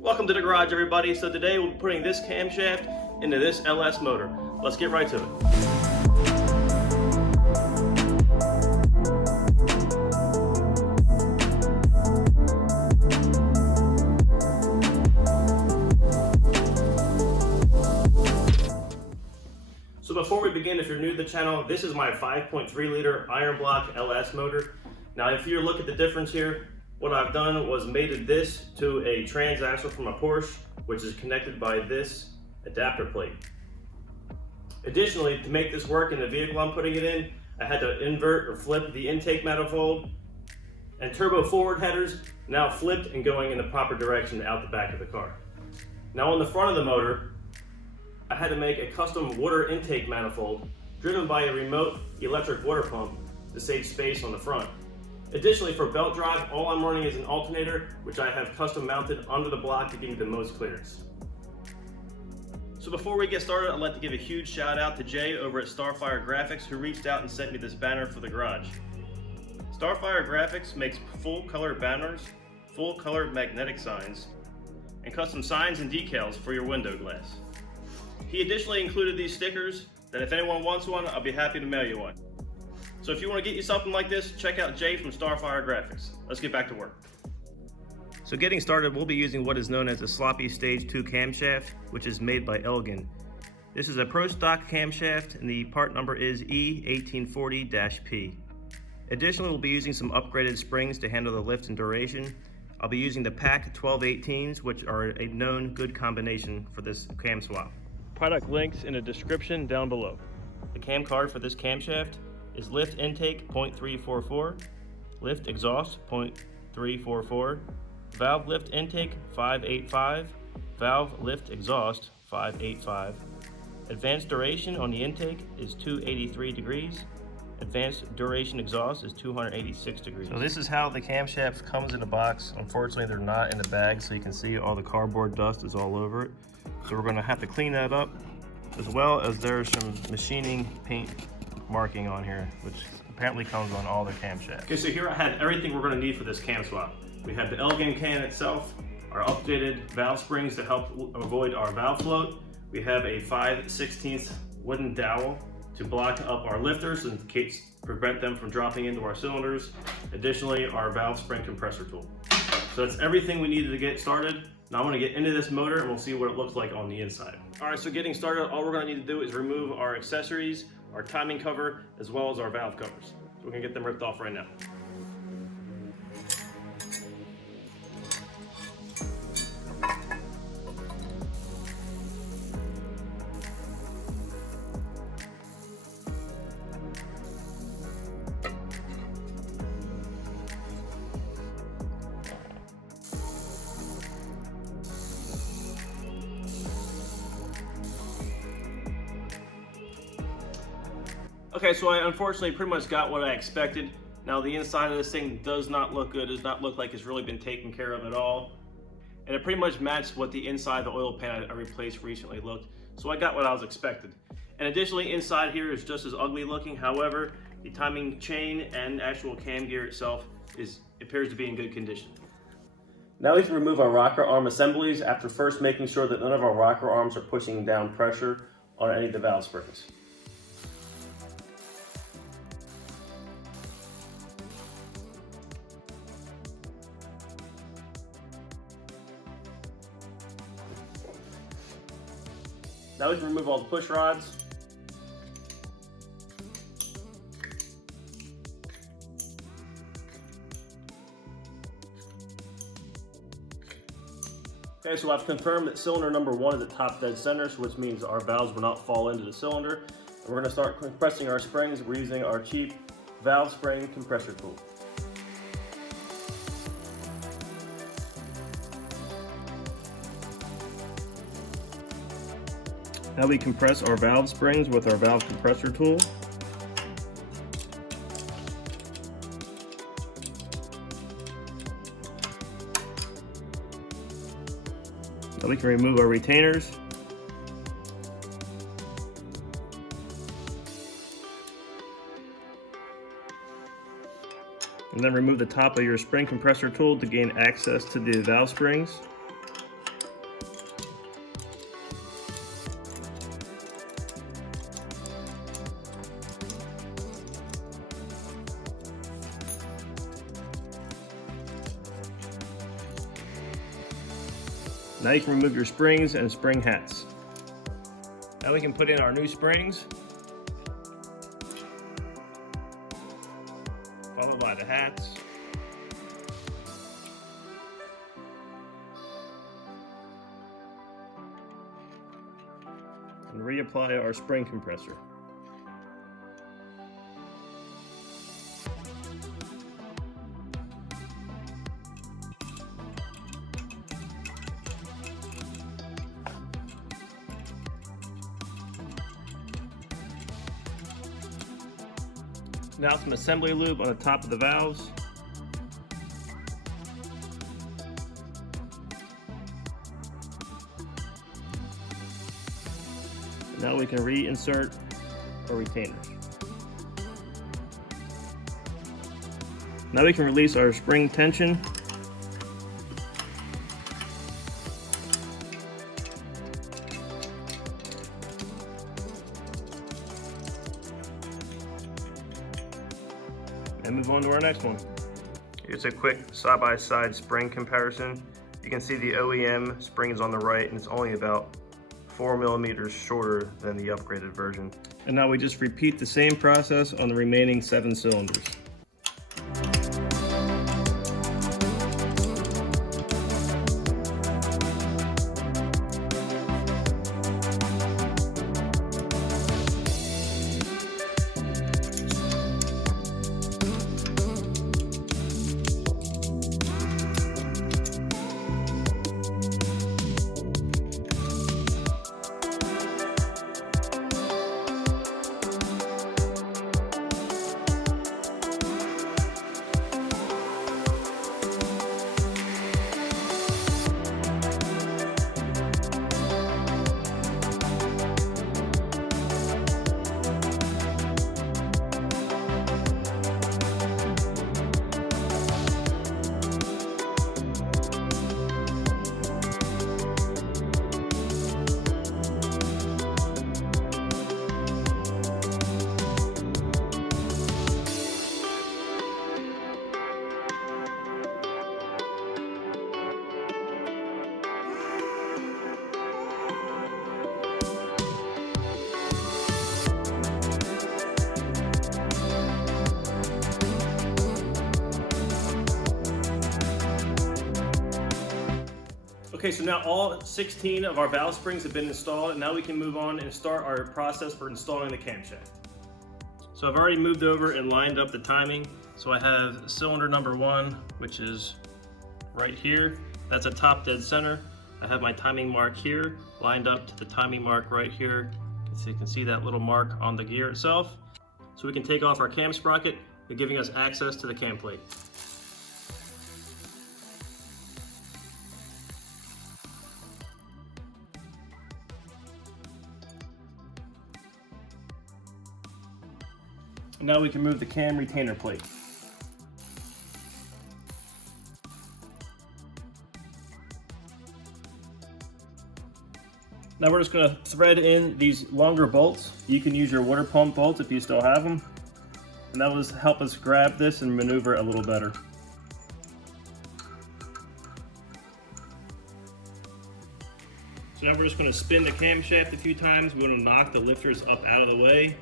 Welcome to the garage, everybody. So today we'll be putting this camshaft into this LS motor. Let's get right to it. So before we begin, if you're new to the channel, this is my 5.3 liter iron block LS motor. Now if you look at the difference here, what I've done was mated this to a transaxle from a Porsche, which is connected by this adapter plate. Additionally, to make this work in the vehicle I'm putting it in, I had to invert or flip the intake manifold, and turbo forward headers now flipped and going in the proper direction out the back of the car. Now on the front of the motor, I had to make a custom water intake manifold driven by a remote electric water pump to save space on the front. Additionally, for belt drive, all I'm running is an alternator, which I have custom mounted under the block to give me the most clearance. So before we get started, I'd like to give a huge shout out to Jay over at Starfire Graphics, who reached out and sent me this banner for the garage. Starfire Graphics makes full color banners, full color magnetic signs, and custom signs and decals for your window glass. He additionally included these stickers that if anyone wants one, I'll be happy to mail you one. So if you want to get you something like this, check out Jay from Starfire Graphics. Let's get back to work. So getting started, we'll be using what is known as a sloppy stage 2 camshaft, which is made by Elgin. This is a pro stock camshaft and the part number is E1840-P. Additionally, we'll be using some upgraded springs to handle the lift and duration. I'll be using the PAC 1218s, which are a known good combination for this cam swap. Product links in the description down below. The cam card for this camshaft is lift intake 0.344, lift exhaust 0.344, valve lift intake 585, valve lift exhaust 585. Advanced duration on the intake is 283 degrees. Advanced duration exhaust is 286 degrees. So this is how the camshaft comes in a box. Unfortunately, they're not in the bag, so you can see all the cardboard dust is all over it. So we're gonna have to clean that up, as well as there's some machining paint marking on here, which apparently comes on all the camshafts. Okay, so here I have everything we're going to need for this cam swap. We have the Elgin can itself, our updated valve springs to help avoid our valve float. We have a 5/16 wooden dowel to block up our lifters in case prevent them from dropping into our cylinders. Additionally, our valve spring compressor tool. So that's everything we needed to get started. Now I'm going to get into this motor and we'll see what it looks like on the inside. All right, so getting started, all we're going to need to do is remove our accessories, our timing cover, as well as our valve covers. So we're going to get them ripped off right now. Okay, so I unfortunately pretty much got what I expected. Now the inside of this thing does not look good, does not look like it's really been taken care of at all. And it pretty much matched what the inside of the oil pan I replaced recently looked. So I got what I was expected. And additionally, inside here is just as ugly looking. However, the timing chain and actual cam gear itself appears to be in good condition. Now we can remove our rocker arm assemblies after first making sure that none of our rocker arms are pushing down pressure on any of the valve springs. Now we can remove all the push rods. Okay, so I've confirmed that cylinder number 1 is at top dead center, which means our valves will not fall into the cylinder. And we're going to start compressing our springs. We're using our cheap valve spring compressor tool. Now we compress our valve springs with our valve compressor tool. Now we can remove our retainers. And then remove the top of your spring compressor tool to gain access to the valve springs. Now you can remove your springs and spring hats. Now we can put in our new springs, followed by the hats. And reapply our spring compressor. Now some assembly lube on the top of the valves. Now we can reinsert our retainers. Now we can release our spring tension. And move on to our next one. Here's a quick side-by-side spring comparison. You can see the OEM spring is on the right and it's only about 4 millimeters shorter than the upgraded version. And now we just repeat the same process on the remaining 7 cylinders. Okay, so now all 16 of our valve springs have been installed, and now we can move on and start our process for installing the camshaft. So I've already moved over and lined up the timing. So I have cylinder number 1, which is right here. That's a top dead center. I have my timing mark here, lined up to the timing mark right here. So you can see that little mark on the gear itself. So we can take off our cam sprocket, giving us access to the cam plate. Now we can move the cam retainer plate. Now we're just going to thread in these longer bolts. You can use your water pump bolts if you still have them. And that will help us grab this and maneuver it a little better. So now we're just going to spin the camshaft a few times. We want to knock the lifters up out of the way.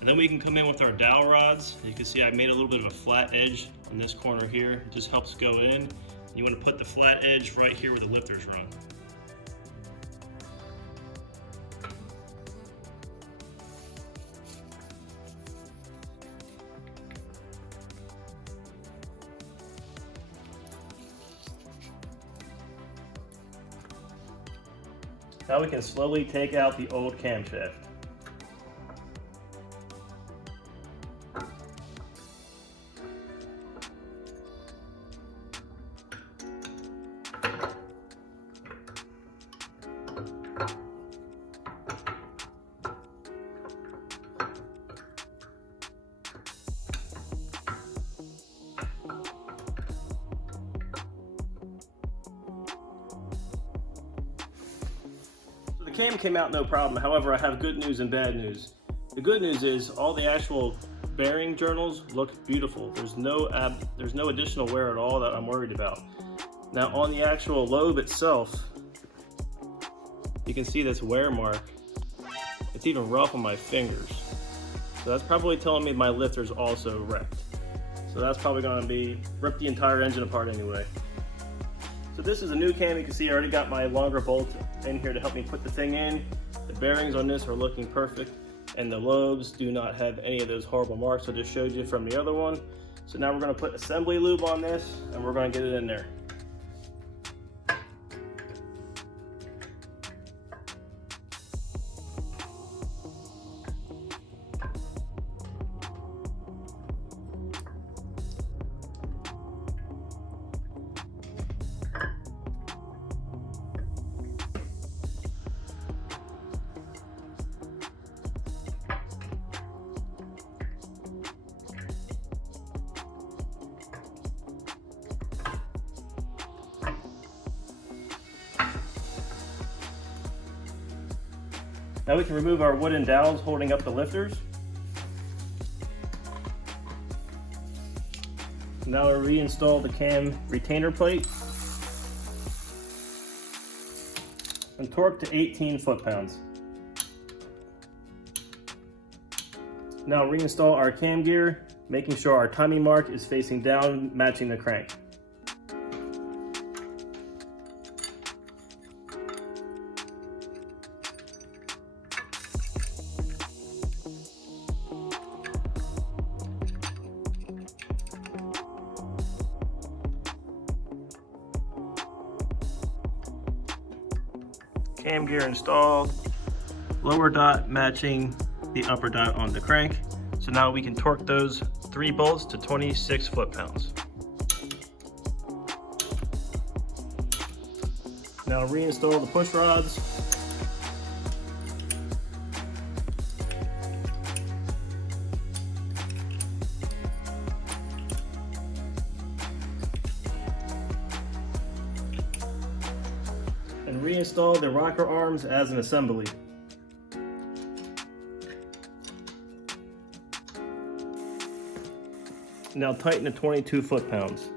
And then we can come in with our dowel rods. You can see I made a little bit of a flat edge on this corner here. It just helps go in. You want to put the flat edge right here where the lifters run. Now we can slowly take out the old camshaft. The cam came out no problem. However, I have good news and bad news. The good news is all the actual bearing journals look beautiful. There's no additional wear at all that I'm worried about. Now on the actual lobe itself, you can see this wear mark. It's even rough on my fingers. So that's probably telling me my lifter's also wrecked. So that's probably gonna be, rip the entire engine apart anyway. So this is a new cam. You can see I already got my longer bolt in here to help me put the thing in. The bearings on this are looking perfect, and the lobes do not have any of those horrible marks I just showed you from the other one. So now we're gonna put assembly lube on this, and we're gonna get it in there. Now we can remove our wooden dowels holding up the lifters. Now we'll reinstall the cam retainer plate and torque to 18 foot-pounds. Now reinstall our cam gear, making sure our timing mark is facing down, matching the crank. Cam gear installed, lower dot matching the upper dot on the crank. So now we can torque those 3 bolts to 26 foot-pounds. Now reinstall the push rods. And reinstall the rocker arms as an assembly. Now tighten to 22 foot-pounds.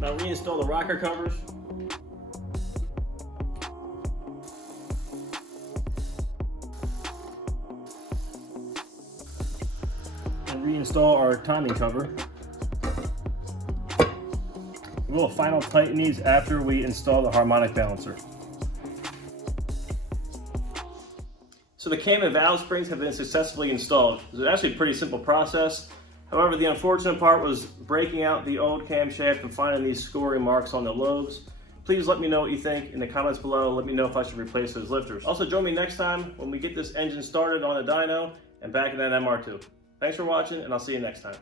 Now reinstall the rocker covers. And reinstall our timing cover. We'll final tighten these after we install the harmonic balancer. So the cam and valve springs have been successfully installed. It was actually a pretty simple process. However, the unfortunate part was breaking out the old camshaft and finding these scoring marks on the lobes. Please let me know what you think in the comments below. Let me know if I should replace those lifters. Also join me next time when we get this engine started on a dyno and back in that MR2. Thanks for watching, and I'll see you next time.